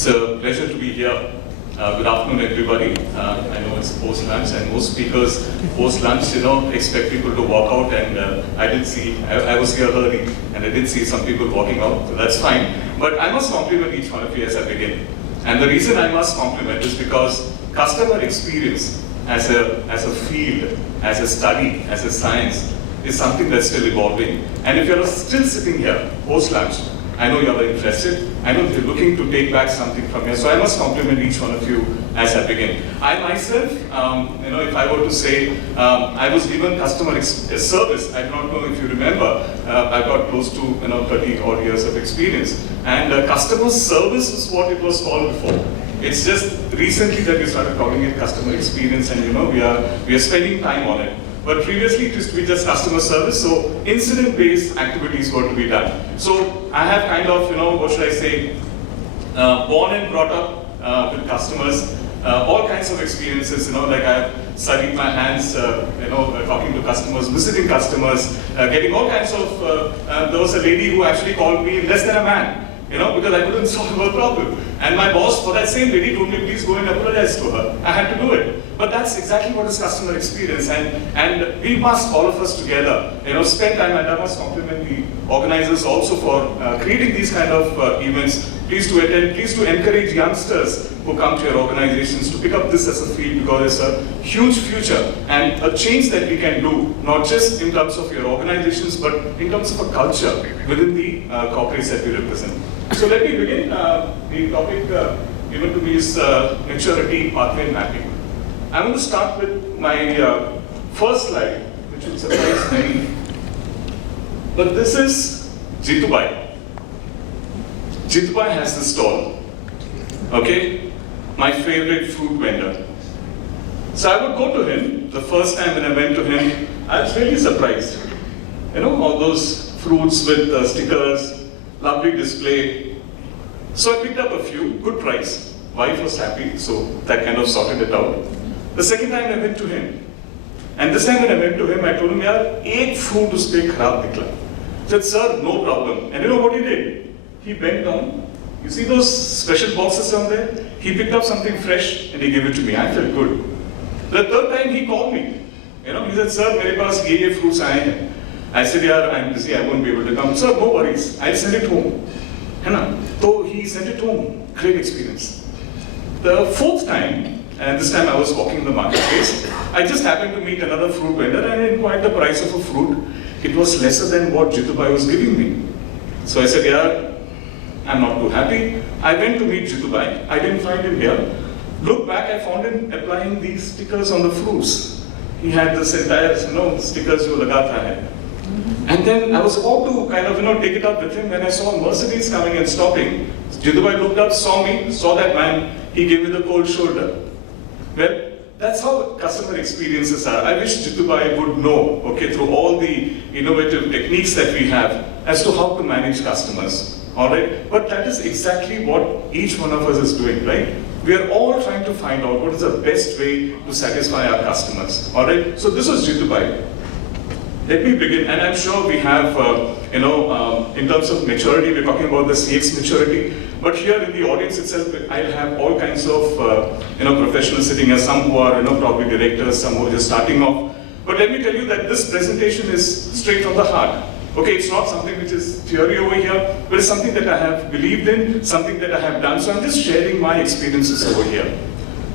It's a pleasure to be here. Good afternoon, everybody. I know it's post-lunch, and most speakers post-lunch, expect people to walk out, and I did see, I was here early, and I did see some people walking out, so that's fine. But I must compliment each one of you as I begin. And the reason I must compliment is because customer experience as a field, as a study, as a science, is something that's still evolving. And if you're still sitting here post-lunch, I know you're interested. I know you're looking to take back something from here. So I must compliment each one of you as I begin. I myself, if I were to say, I was given customer service. I do not know if you remember. I've got close to 30 odd years of experience. And customer service is what it was called before. It's just recently that we started calling it customer experience, and we are spending time on it. But previously it used to be just customer service, so incident-based activities were to be done. So I have kind of, what should I say, born and brought up with customers, all kinds of experiences, like I've studied my hands, talking to customers, visiting customers, getting all kinds of, there was a lady who actually called me less than a man, because I couldn't solve her problem. And my boss for that same lady told me, please go and apologize to her. I had to do it. But that's exactly what is customer experience. And we must, all of us together, spend time, and I must compliment the organizers also for creating these kind of events. Please to attend, please to encourage youngsters who come to your organizations to pick up this as a field, because it's a huge future and a change that we can do, not just in terms of your organizations, but in terms of a culture within the corporates that we represent. So let me begin. The topic given to me is maturity pathway mapping. I'm going to start with my first slide, which will surprise many. But this is Jitubai. Jitubai has this stall. Okay? My favorite fruit vendor. So I would go to him. The first time when I went to him, I was really surprised. All those fruits with stickers, lovely display. So I picked up a few, good price. Wife was happy, so that kind of sorted it out. The second time I went to him, and this time when I went to him, I told him, yaar, ek fruit uske kharab nikla. He said, sir, no problem. And you know what he did? He bent down. You see those special boxes down there? He picked up something fresh and he gave it to me. I felt good. The third time he called me. He said, sir, mere paas ye fruits aaye hain. I said, yaar, I'm busy, I won't be able to come. Sir, no worries, I'll send it home. So he sent it home. Great experience. The fourth time, and this time I was walking in the marketplace, I just happened to meet another fruit vendor and I inquired the price of a fruit. It was lesser than what Jitubai was giving me. So I said, yeah, I'm not too happy. I went to meet Jitubai. I didn't find him here. Look back, I found him applying these stickers on the fruits. He had this entire, stickers jo lagata hai. And then I was about to kind of, take it up with him when I saw a Mercedes coming and stopping. Jitubai looked up, saw me, saw that man. He gave me the cold shoulder. Well, that's how customer experiences are. I wish Jitubai would know, through all the innovative techniques that we have, as to how to manage customers, all right? But that is exactly what each one of us is doing, right? We are all trying to find out what is the best way to satisfy our customers, all right? So this was Jitubai. Let me begin, and I'm sure we have, in terms of maturity, we're talking about the CX maturity, but here in the audience itself, I'll have all kinds of, professionals sitting here, some who are, probably directors, some who are just starting off. But let me tell you that this presentation is straight from the heart. Okay, it's not something which is theory over here, but it's something that I have believed in, something that I have done, so I'm just sharing my experiences over here.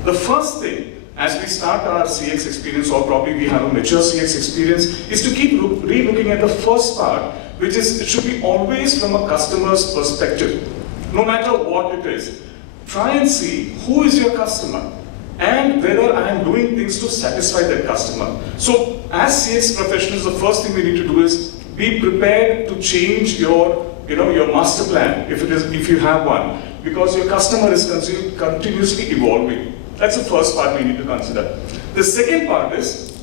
The first thing, as we start our CX experience, or probably we have a mature CX experience, is to keep re-looking at the first part, which is, it should be always from a customer's perspective. No matter what it is, try and see who is your customer and whether I am doing things to satisfy that customer. So as CX professionals, the first thing we need to do is be prepared to change your master plan, if you have one, because your customer is continuously evolving. That's the first part we need to consider. The second part is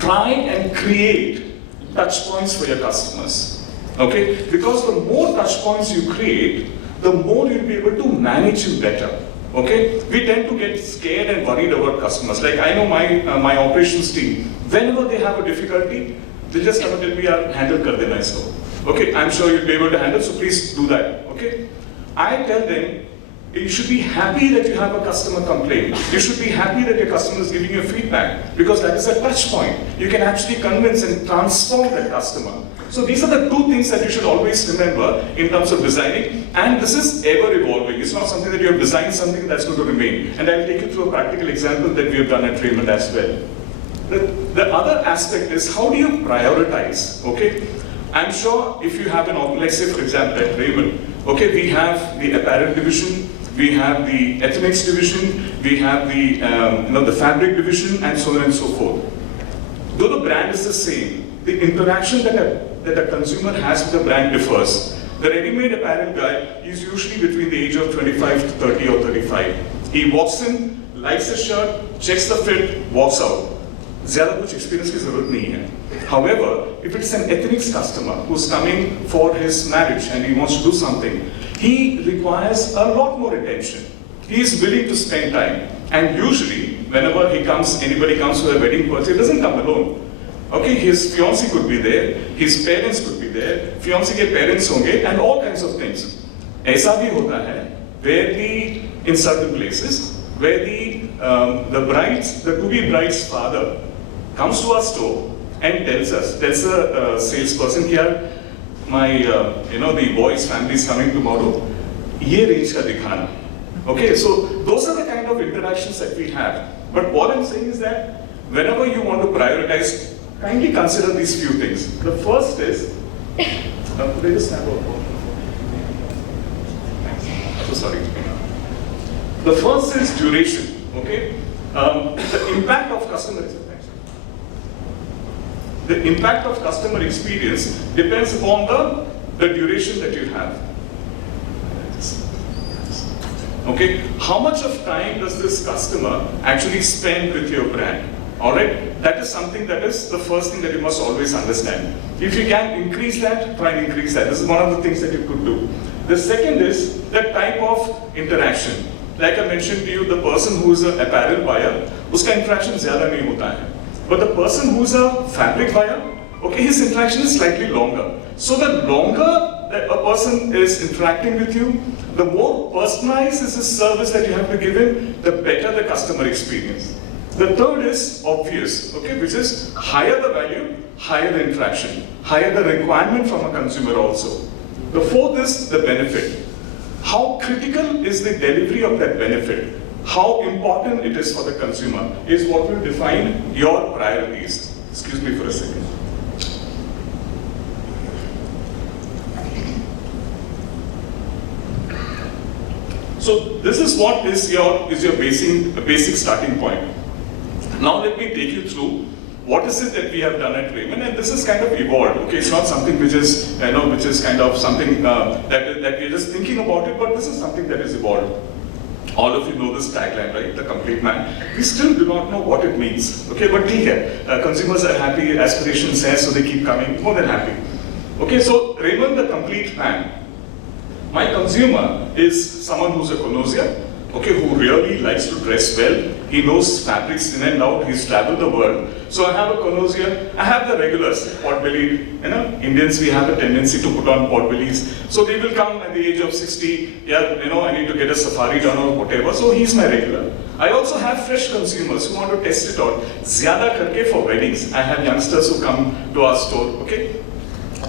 try and create touch points for your customers. Okay? Because the more touch points you create, the more you'll be able to manage them better. Okay? We tend to get scared and worried about customers. Like I know my operations team, whenever they have a difficulty, they just come and tell me, handle kar dena isko. Okay? I'm sure you'll be able to handle, so please do that. Okay? I tell them, You should be happy that you have a customer complaint. You should be happy that your customer is giving you feedback, because that is a touch point. You can actually convince and transform that customer. So these are the two things that you should always remember in terms of designing, and this is ever evolving. It's not something that you have designed something that's going to remain. And I'll take you through a practical example that we have done at Raymond as well. The other aspect is, how do you prioritize, okay? I'm sure if you have let's say for example at Raymond, okay, we have the apparel division, we have the ethnics division, we have the the fabric division, and so on and so forth. Though the brand is the same, the interaction that a consumer has with the brand differs. The ready-made apparel guy is usually between the age of 25 to 30 or 35. He walks in, likes the shirt, checks the fit, walks out. ज़्यादा कुछ experience की ज़रूरत नहीं है. However, if it's an ethnics customer who's coming for his marriage and he wants to do something, he requires a lot more attention. He is willing to spend time. And usually, whenever anybody comes for a wedding party, he doesn't come alone. Okay, his fiancée could be there, his parents could be there, fiancée के parents होंगे, and all kinds of things. ऐसा भी होता है, in certain places, where the to-be bride's father comes to our store and tells the salesperson here, the boy's family is coming tomorrow, ये range का दिखाना. Okay, so those are the kind of interactions that we have. But what I'm saying is that whenever you want to prioritize, kindly consider these few things. The first is, could I just have a so sorry. The first is duration. Okay, the impact of customer experience depends upon the duration that you have. Okay, how much of time does this customer actually spend with your brand? All right, that is something that is the first thing that you must always understand. If you can increase that, try and increase that. This is one of the things that you could do. The second is the type of interaction. Like I mentioned to you, the person who is an apparel buyer, uska interaction zyada nahi hota hai. But the person who is a fabric buyer, okay, his interaction is slightly longer. So the longer that a person is interacting with you, the more personalized is the service that you have to give him, the better the customer experience. The third is obvious, okay, which is higher the value, higher the interaction, higher the requirement from a consumer also. The fourth is the benefit. How critical is the delivery of that benefit? How important it is for the consumer is what will define your priorities. Excuse me for a second. So this is what is your basic starting point. Now let me take you through what is it that we have done at Raymond, and this is kind of evolved. Okay, it's not something which is kind of something that we're just thinking about it, but this is something that is evolved. All of you know this tagline, right? The complete man. We still do not know what it means. Okay, but consumers are happy, aspirations here, so they keep coming, more than happy. Okay, so Raymond, the complete man. My consumer is someone who's a connoisseur, okay, who really likes to dress well. He knows fabrics in and out. He's traveled the world. So I have a connoisseur. I have the regulars, pot-bellied. Indians, we have a tendency to put on pot-bellies. So they will come at the age of 60. Yeah, I need to get a safari done or whatever. So he's my regular. I also have fresh consumers who want to test it out. Zyada karke for weddings. I have youngsters who come to our store. Okay.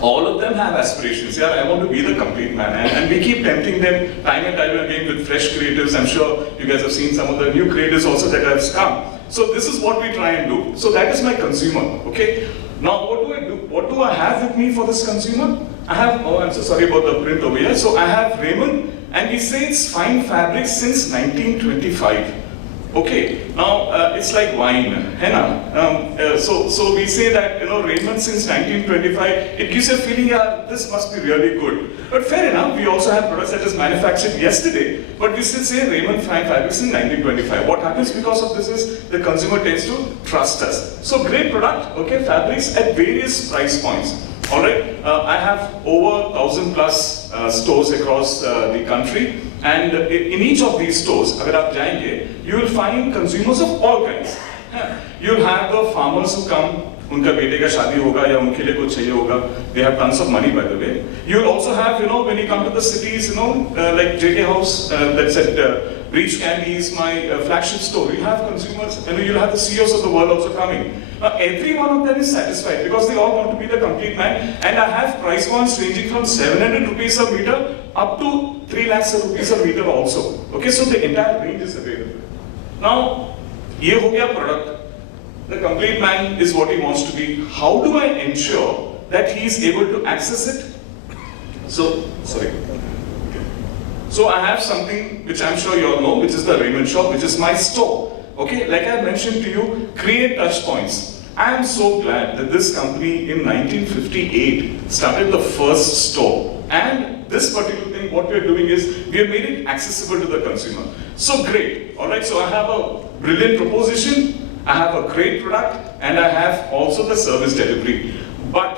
All of them have aspirations. Yeah, I want to be the complete man, and we keep tempting them time and time again with fresh creatives. I'm sure you guys have seen some of the new creatives also that have come. So this is what we try and do. So that is my consumer. Okay. Now what do I do? What do I have with me for this consumer? I have. Oh, I'm so sorry about the print over here. So I have Raymond, and we say it's fine fabric since 1925. Okay, now it's like wine, so we say that Raymond since 1925, it gives a feeling, yeah, this must be really good. But fair enough, we also have products that is manufactured yesterday, but we still say Raymond fine fabrics in 1925. What happens because of this is the consumer tends to trust us. So great product, okay, fabrics at various price points. All right, I have over 1,000 plus stores across the country, and in each of these stores, agar aap jayenge, you will find consumers of all kinds. You'll have the farmers who come उनका बेटे का शादी होगा या उनके लिए कुछ चाहिए होगा, they have tons of money by the way. You will also have, you know, when you come to the cities, you know, like JK House, that's at Breach Candy is my flagship store. You have consumers, and you'll have the CEOs of the world also coming. Now, every one of them is satisfied because they all want to be the complete man. And I have price points ranging from 700 rupees a meter up to 3 lakhs rupees a meter also. Okay, so the entire range is available. Now, ye ho gaya product. The complete man is what he wants to be. How do I ensure that he is able to access it? So I have something which I'm sure you all know, which is the Raymond shop, which is my store. Okay, like I mentioned to you, create touch points. I am so glad that this company in 1958 started the first store. And this particular thing, what we are doing is, we have made it accessible to the consumer. So great, all right, so I have a brilliant proposition, I have a great product, and I have also the service delivery. But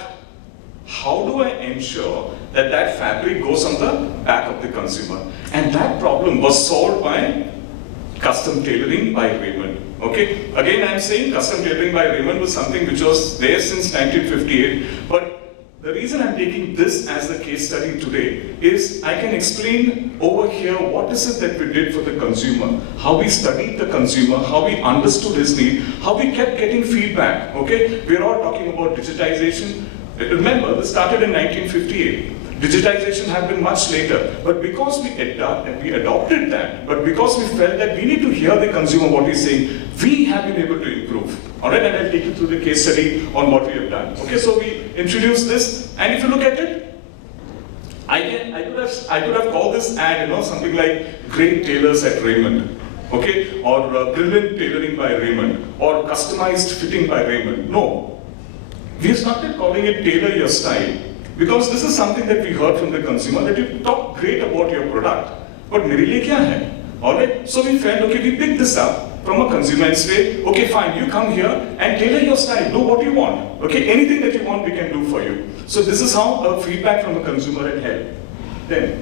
how do I ensure that that fabric goes on the back of the consumer? And that problem was solved by custom tailoring by Raymond. Okay, again I am saying custom tailoring by Raymond was something which was there since 1958, but the reason I'm taking this as a case study today is I can explain over here what is it that we did for the consumer, how we studied the consumer, how we understood his need, how we kept getting feedback. Okay, we're all talking about digitization. Remember, this started in 1958. Digitization had been much later, but because we adopted that, but because we felt that we need to hear the consumer what he's saying, we have been able to improve. All right, and I'll take you through the case study on what we have done. Okay, so we introduced this, and if you look at it, I could have called this ad, you know, something like "Great Tailors at Raymond," okay, or "Brilliant Tailoring by Raymond," or "Customized Fitting by Raymond." No, we started calling it "Tailor Your Style." Because this is something that we heard from the consumer, that you talk great about your product, but mere liye kya hai? Alright, so we felt, okay, we picked this up from a consumer and say, okay fine, you come here and tailor your style, do what you want. Okay, anything that you want we can do for you. So this is how a feedback from a consumer had helped. Then,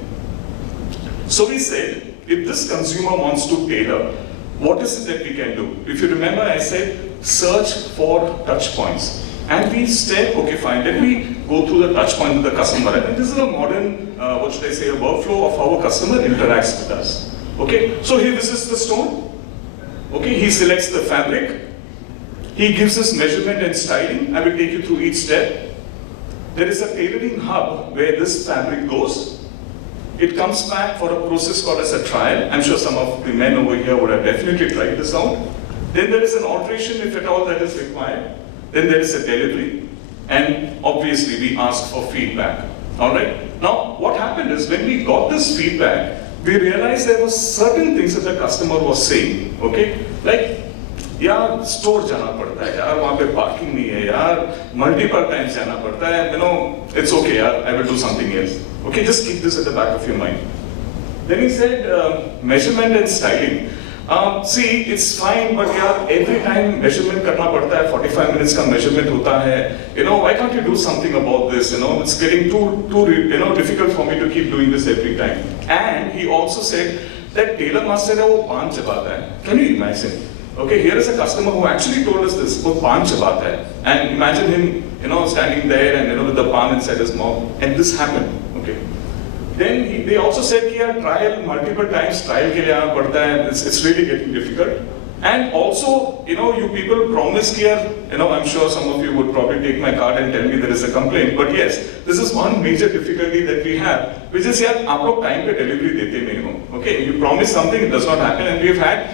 so we said, if this consumer wants to tailor, what is it that we can do? If you remember, I said, search for touch points. And we said, okay fine, let me go through the touch point with the customer. And this is a modern, what should I say, a workflow of how a customer interacts with us. Okay, so he visits the store. Okay, he selects the fabric. He gives us measurement and styling. I will take you through each step. There is a tailoring hub where this fabric goes. It comes back for a process called as a trial. I'm sure some of the men over here would have definitely tried this out. Then there is an alteration if at all that is required. Then there is a delivery, and obviously we ask for feedback. All right. Now, what happened is when we got this feedback, we realized there were certain things that the customer was saying. Okay, like, यार store जाना पड़ता है, यार वहाँ पे parking नहीं है, यार multiple times जाना पड़ता है. You know, it's okay, यार, I will do something else. Okay, just keep this at the back of your mind. Then he said measurement and styling. See, it's fine, but yeah, every time measurement करना पड़ता है, 45 minutes का measurement होता है. You know, why can't you do something about this? You know, it's getting too difficult for me to keep doing this every time. And he also said that tailor master है वो पान चबाता है. Can you imagine? Okay, here is a customer who actually told us this. वो पान चबाता है. And imagine him, you know, standing there and with the pan inside his mouth, and this happened. Okay. Then they also said that trial multiple times, trial ke liye aana padta hai, it's really getting difficult. And also, you people promise here, I'm sure some of you would probably take my card and tell me there is a complaint, but yes, this is one major difficulty that we have, which is, yaar, aap log time pe delivery dete nahi ho. Okay, you promise something, it does not happen, and we've had,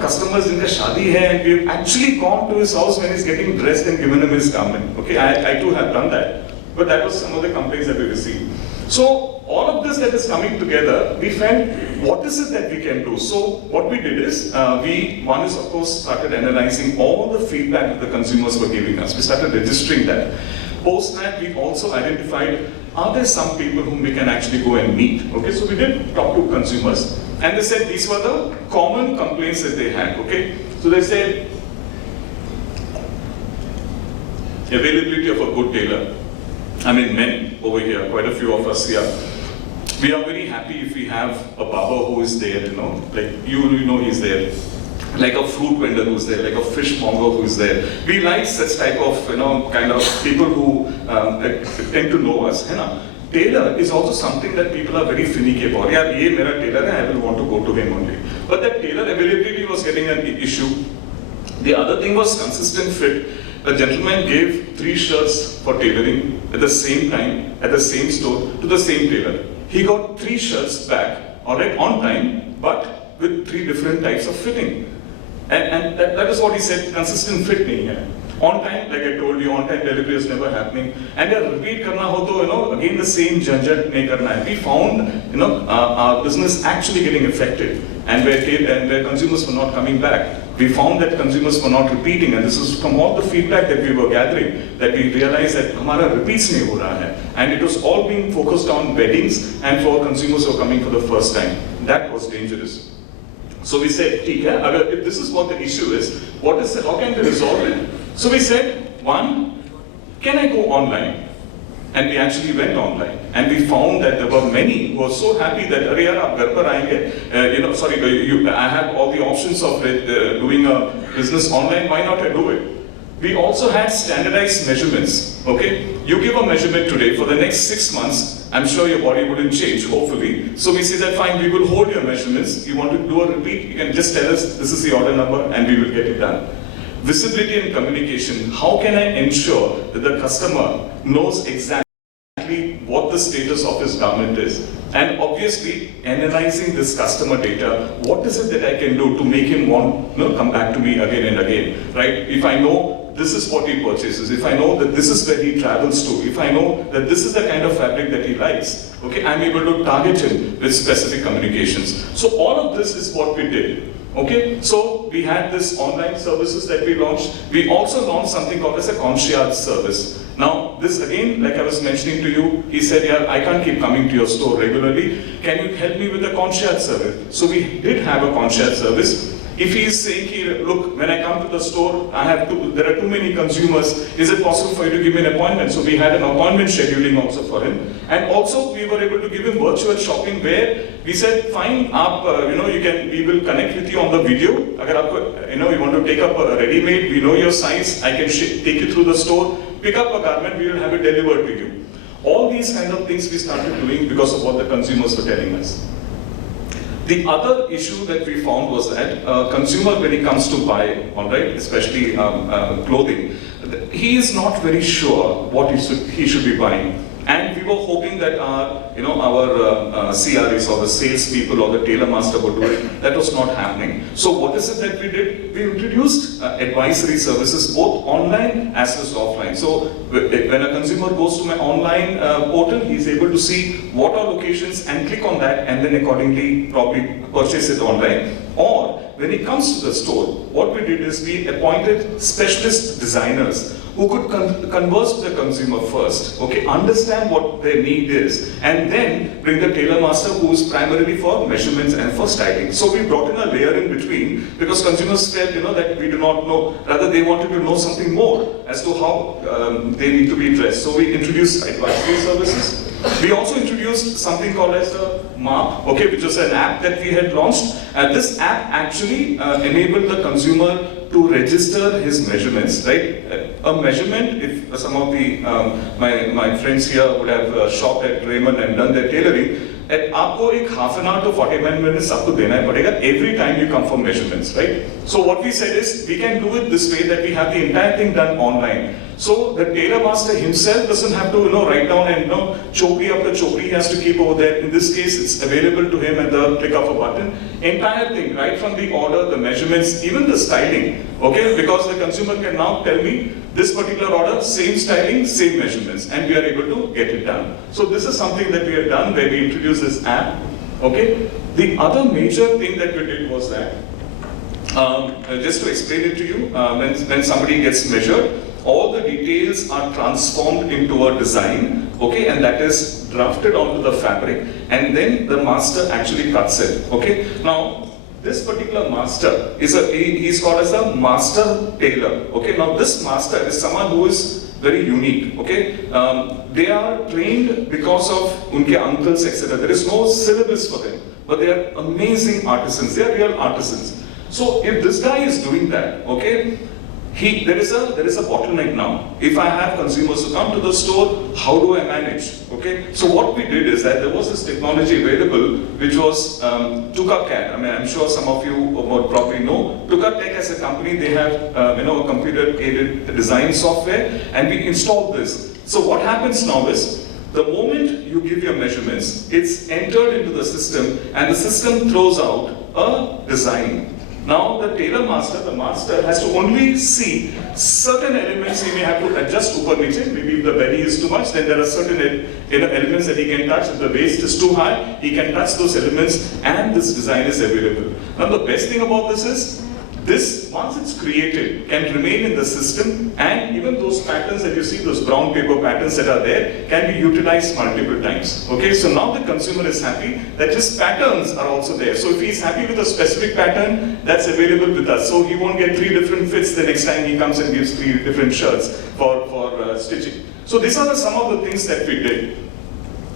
customers in the shadi hai, and we've actually gone to his house when he's getting dressed and given him his garment. Okay, I too have done that, but that was some of the complaints that we received. So, all of this that is coming together, we felt, what is it that we can do? So, what we did is, one is of course started analyzing all the feedback that the consumers were giving us. We started registering that. Post that, we also identified, are there some people whom we can actually go and meet? Okay, so we did talk to consumers, and they said these were the common complaints that they had. Okay, so they said, availability of a good tailor. I mean, men over here, quite a few of us here. We are very happy if we have a barber who is there, like you know he's there. like a fruit vendor who's there, like a fish monger who's there. We like such type of, kind of people who tend to know us. Tailor is also something that people are very finicky about. Yeah, ye mera tailor hai, I will want to go to him only. But that tailor availability was getting an issue. The other thing was consistent fit. A gentleman gave 3 shirts for tailoring at the same time, at the same store, to the same tailor. He got 3 shirts back, alright, on time, but with 3 different types of fitting. And that is what he said, consistent fit nahi hai. On time, like I told you, on time delivery is never happening. And if repeat karna ho to, again the same janjat nahi karna hai. We found, our business actually getting affected, and where consumers were not coming back. We found that consumers were not repeating, and this is from all the feedback that we were gathering, that we realized that hamara repeats nahi ho raha hai. And it was all being focused on weddings and for consumers who are coming for the first time. That was dangerous. So we said, if this is what the issue is, how can we resolve it? So we said, 1, can I go online? And we actually went online. And we found that there were many who were so happy that, Arey yaar, aap ghar par aayenge, I have all the options of doing a business online, why not I do it? We also had standardized measurements, okay? You give a measurement today, for the next 6 months, I'm sure your body wouldn't change, hopefully. So we say that, fine, we will hold your measurements. You want to do a repeat, you can just tell us, this is the order number, and we will get it done. Visibility and communication. How can I ensure that the customer knows exactly what the status of his garment is? And obviously, analyzing this customer data, what is it that I can do to make him want come back to me again and again, right? If I know this is what he purchases, if I know that this is where he travels to, if I know that this is the kind of fabric that he likes, okay, I'm able to target him with specific communications. So all of this is what we did. Okay, so we had this online services that we launched. We also launched something called as a concierge service. Now, this again, like I was mentioning to you, he said, yeah, I can't keep coming to your store regularly. Can you help me with the concierge service? So we did have a concierge service. If he is saying, look, when I come to the store, there are too many consumers, is it possible for you to give me an appointment? So we had an appointment scheduling also for him. And also we were able to give him virtual shopping where we said, fine, we will connect with you on the video. You want to take up a ready-made, we know your size, I can take you through the store, pick up a garment, we will have it delivered to you. All these kind of things we started doing because of what the consumers were telling us. The other issue that we found was that consumer, when he comes to buy, all right, especially clothing, he is not very sure what he should be buying. And we were hoping that our CRAs or the sales people or the tailor master would do it. That was not happening. So what is it that we did? We introduced advisory services both online as well as offline. So when a consumer goes to my online portal, he's able to see what are locations and click on that and then accordingly probably purchase it online. Or when he comes to the store, what we did is we appointed specialist designers who could converse with the consumer first, okay, understand what their need is, and then bring the tailor master who is primarily for measurements and for styling. So we brought in a layer in between because consumers felt, that we do not know, rather they wanted to know something more as to how they need to be dressed. So we introduced advisory services. We also introduced something called as a MAP, okay, which was an app that we had launched. And this app actually enabled the consumer to register his measurements, right? A measurement, if some of the my friends here would have shopped at Raymond and done their tailoring, आपको एक half an hour to 45 minutes आपको देना ही पड़ेगा every time you come for measurements, right? So what we said is we can do it this way, that we have the entire thing done online. So the tailor master himself doesn't have to write down and chokri after chokri he has to keep over there. In this case, it's available to him at the click of a button. Entire thing, right from the order, the measurements, even the styling, okay? Because the consumer can now tell me this particular order, same styling, same measurements, and we are able to get it done. So this is something that we have done where we introduced this app, okay? The other major thing that we did was that, just to explain it to you, when somebody gets measured, all the details are transformed into a design, okay, and that is drafted onto the fabric, and then the master actually cuts it, okay. Now, this particular master he's called as a master tailor, okay. Now, this master is someone who is very unique, okay. They are trained because of unke uncles, etc. There is no syllabus for them, but they are amazing artisans. They are real artisans. So if this guy is doing that, okay, there is a bottleneck now. If I have consumers who come to the store, how do I manage? Okay, so what we did is that there was this technology available, which was TukaCAD. I mean, I'm sure some of you would probably know. TukaTech as a company, they have a computer-aided design software, and we installed this. So what happens now is, the moment you give your measurements, it's entered into the system, and the system throws out a design. Now the tailor master, the master, has to only see certain elements. He may have to adjust upper niche. Maybe if the belly is too much, then there are certain elements that he can touch. If the waist is too high, he can touch those elements, and this design is available. Now the best thing about this is, this, once it's created, can remain in the system, and even those patterns that you see, those brown paper patterns that are there, can be utilized multiple times. Okay, so now the consumer is happy that his patterns are also there. So if he's happy with a specific pattern, that's available with us. So he won't get 3 different fits the next time he comes and gives 3 different shirts for stitching. So these are some of the things that we did.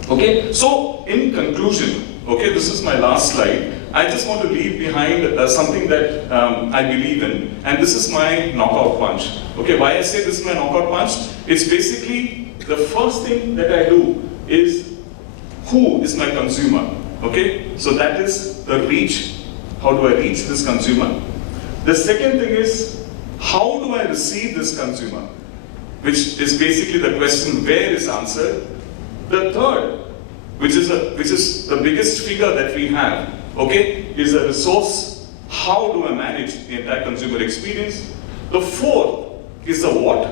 Okay, so in conclusion, okay, this is my last slide. I just want to leave behind something that I believe in, and this is my knockout punch. Okay, why I say this is my knockout punch? It's basically the first thing that I do is, who is my consumer? Okay, so that is the reach. How do I reach this consumer? The second thing is, how do I receive this consumer? Which is basically the question where is answered. The third, which is the biggest figure that we have, okay, is a resource. How do I manage the entire consumer experience? The fourth is the what,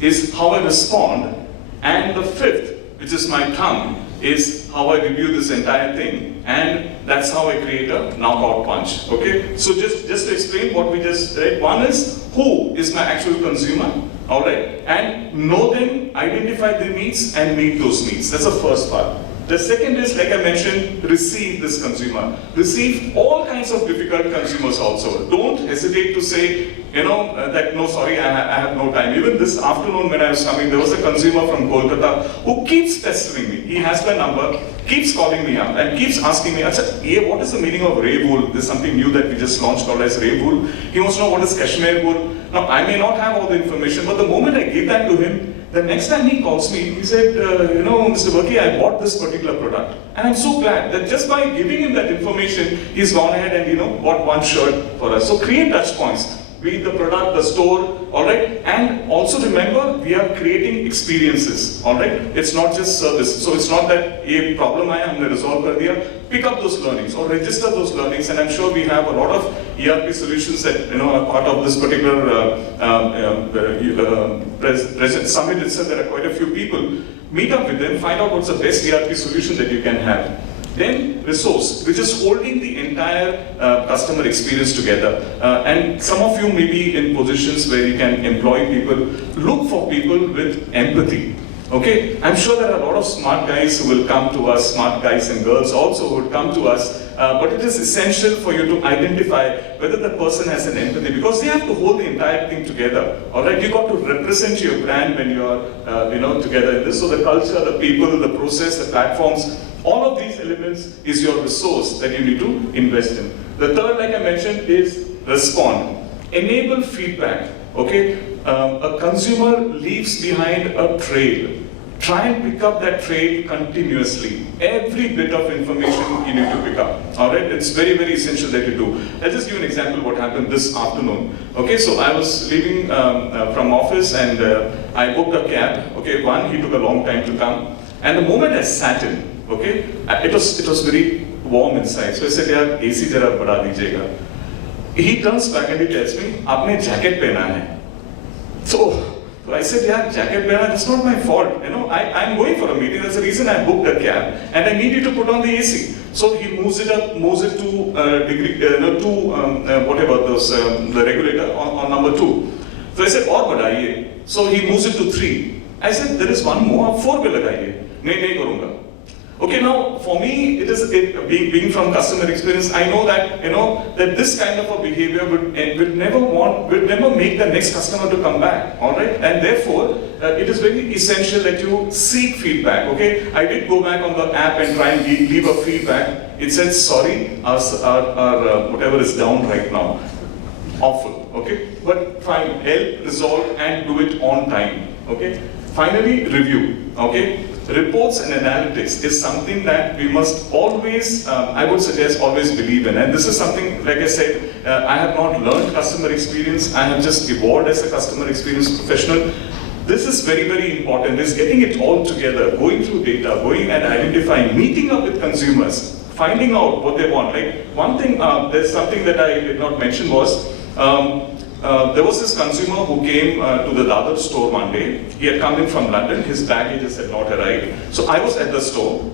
is how I respond. And the fifth, which is my tongue, is how I review this entire thing. And that's how I create a knockout punch. Okay, so just to explain what we just read, one is, who is my actual consumer? All right, and know them, identify their needs, and meet those needs. That's the first part. The second is, like I mentioned, receive this consumer. Receive all kinds of difficult consumers also. Don't hesitate to say, that no, sorry, I have no time. Even this afternoon when I was coming, there was a consumer from Kolkata who keeps pestering me. He has my number, keeps calling me up, and keeps asking me, Acha, what is the meaning of Ray wool? There's something new that we just launched called as Ray wool. He wants to know what is Kashmir wool. Now, I may not have all the information, but the moment I gave that to him, the next time he calls me, he said, Mr. Varkey, I bought this particular product. And I'm so glad that just by giving him that information, he's gone ahead and, bought one shirt for us. So create touch points. Be it the product, the store, all right? And also remember, we are creating experiences, all right? It's not just service. So it's not that a problem I am going to resolve kar diya. Pick up those learnings or register those learnings, and I'm sure we have a lot of ERP solutions that are part of this particular present summit itself. There are quite a few people. Meet up with them, find out what's the best ERP solution that you can have. Then resource, which is holding the entire customer experience together. And some of you may be in positions where you can employ people. Look for people with empathy. Okay, I'm sure there are a lot of smart guys who will come to us, smart guys and girls also who would come to us, but it is essential for you to identify whether the person has an empathy, because they have to hold the entire thing together. All right, you got to represent your brand when you are, together in this. So the culture, the people, the process, the platforms, all of these elements is your resource that you need to invest in. The third, like I mentioned, is respond. Enable feedback. Okay, a consumer leaves behind a trail. Try and pick up that trail continuously. Every bit of information you need to pick up. All right, it's very, very essential that you do. I'll just give an example of what happened this afternoon. Okay, so I was leaving from office and I booked a cab. Okay, he took a long time to come. And the moment I sat in, okay, it was very warm inside. So I said, "Yaar, AC jara bada dijiyega." He turns back and he tells me, "Aapne jacket pehna hai." So I said, "Yeah, jacket pehna, that's not my fault. I'm going for a meeting. That's the reason I booked a cab, and I need you to put on the AC." So he moves it to the regulator on number 2. So I said, "Aur badaiye." So he moves it to 3. I said, "There is one more, 4 pe lagaiye." Nahi karunga. Okay, now for me, being from customer experience, I know that that this kind of a behavior would never make the next customer to come back. All right, and therefore it is very essential that you seek feedback, okay? I did go back on the app and try and leave a feedback. It said, sorry, our whatever is down right now. Awful, okay? But fine, help, resolve, and do it on time, okay? Finally, review, okay? Reports and analytics is something that we must always, I would suggest, always believe in. And this is something, like I said, I have not learned customer experience. I have just evolved as a customer experience professional. This is very, very important, is getting it all together, going through data, going and identifying, meeting up with consumers, finding out what they want. Like one thing, there's something that I did not mention was, there was this consumer who came to the Dadar store one day. He had come in from London, his baggages had not arrived. So I was at the store,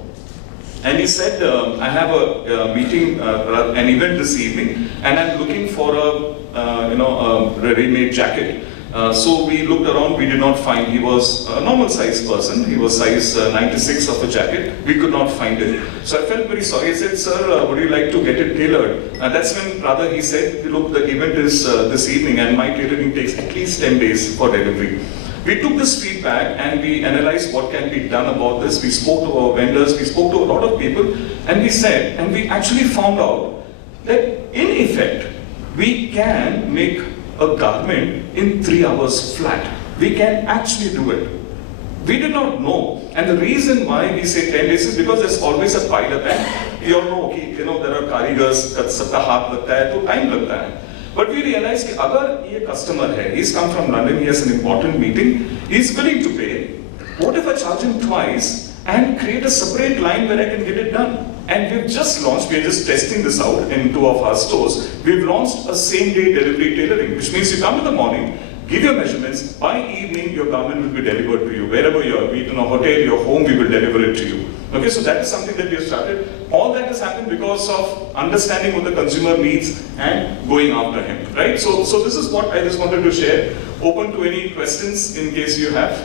and he said, I have a meeting, an event this evening, and I'm looking for a ready-made jacket. So we looked around, we did not find. He was a normal size person, he was size 96 of a jacket, we could not find it. So I felt very sorry. I said, sir, would you like to get it tailored? And that's when rather he said, look, the event is this evening and my tailoring takes at least 10 days for delivery. We took this feedback and we analyzed what can be done about this. We spoke to our vendors, we spoke to a lot of people, and we said, and we actually found out that in effect, we can make a garment in 3 hours flat. We can actually do it. We did not know, and the reason why we say 10 days is because there's always a pile up, and you all know, okay, there are karigars, sabka haath lagta hai, to time lagta hai. But we realized that agar ye customer hai, he's come from London, he has an important meeting, he's willing to pay. What if I charge him twice and create a separate line where I can get it done? And we've just launched, we're just testing this out in 2 of our stores. We've launched a same-day delivery tailoring, which means you come in the morning, give your measurements, by evening your garment will be delivered to you. Wherever you are, be it in a hotel, your home, we will deliver it to you. Okay, so that is something that we have started. All that has happened because of understanding what the consumer needs and going after him, right? So this is what I just wanted to share. Open to any questions in case you have.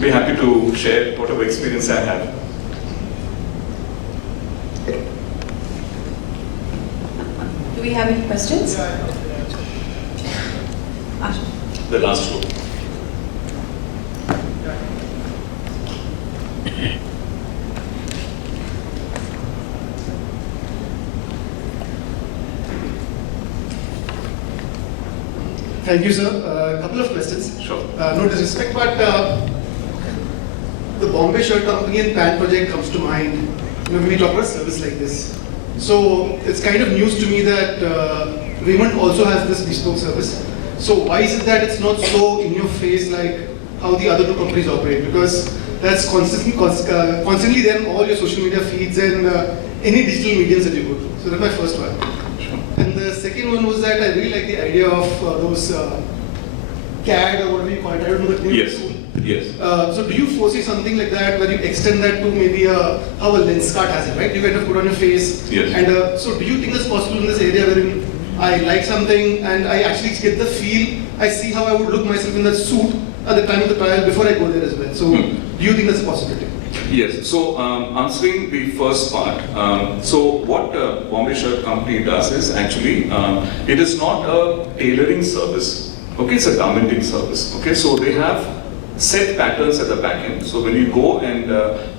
Be happy to share whatever experience I have. Do we have any questions? The last row. Thank you, sir. A couple of questions. Sure. No disrespect, but the Bombay Shirt Company and PAN project comes to mind when we talk about service like this. So it's kind of news to me that Raymond also has this bespoke service. So why is it that it's not so in your face like how the other two companies operate? Because that's constantly there in all your social media feeds and any digital mediums that you go to. So that's my first one. And the second one was that I really like the idea of those CAD or whatever you call it. I don't know the name. Yes. Yes. So do you foresee something like that where you extend that to maybe how a lens card has it, right? You kind of put on your face. Yes. And so do you think that's possible in this area wherein I like something and I actually get the feel, I see how I would look myself in that suit at the time of the trial before I go there as well. So do you think that's a possibility? Yes, so answering the first part, so what Bombay Shirt Company does is actually, it is not a tailoring service, okay, it's a garmenting service, okay, so they have set patterns at the back end. So when you go and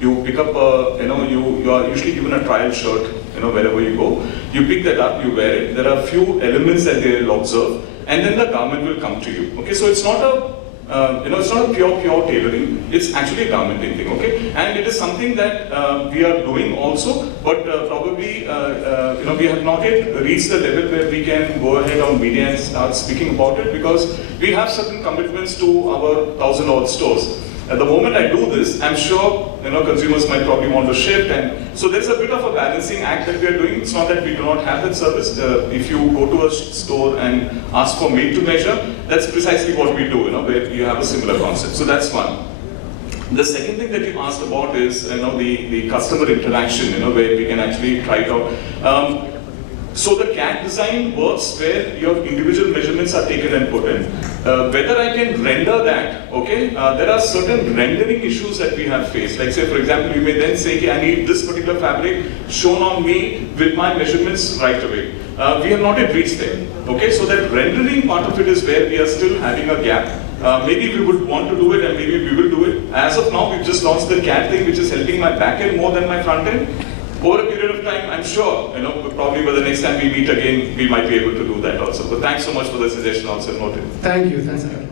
you pick up you are usually given a trial shirt, wherever you go, you pick that up, you wear it, there are a few elements that they will observe, and then the garment will come to you, okay, so it's not a it's not a pure tailoring, it's actually a garmenting thing, okay? And it is something that we are doing also, but probably, we have not yet reached the level where we can go ahead on media and start speaking about it, because we have certain commitments to our 1,000-odd stores. At the moment I do this, I'm sure consumers might probably want to shift, and so there's a bit of a balancing act that we are doing. It's not that we do not have that service. If you go to a store and ask for made to measure, that's precisely what we do, where you have a similar concept. So that's one. The second thing that you asked about is the customer interaction, where we can actually try it out. So the CAD design works where your individual measurements are taken and put in. Whether I can render that, okay, there are certain rendering issues that we have faced. Like say, for example, you may then say, okay, I need this particular fabric shown on me with my measurements right away. We have not yet reached there, okay? So that rendering part of it is where we are still having a gap. Maybe we would want to do it and maybe we will do it. As of now, we've just launched the CAD thing, which is helping my back end more than my front end. Over a period of time, I'm sure, probably by the next time we meet again, we might be able to do that also. But thanks so much for the suggestion also noted. Thank you. Thanks a lot.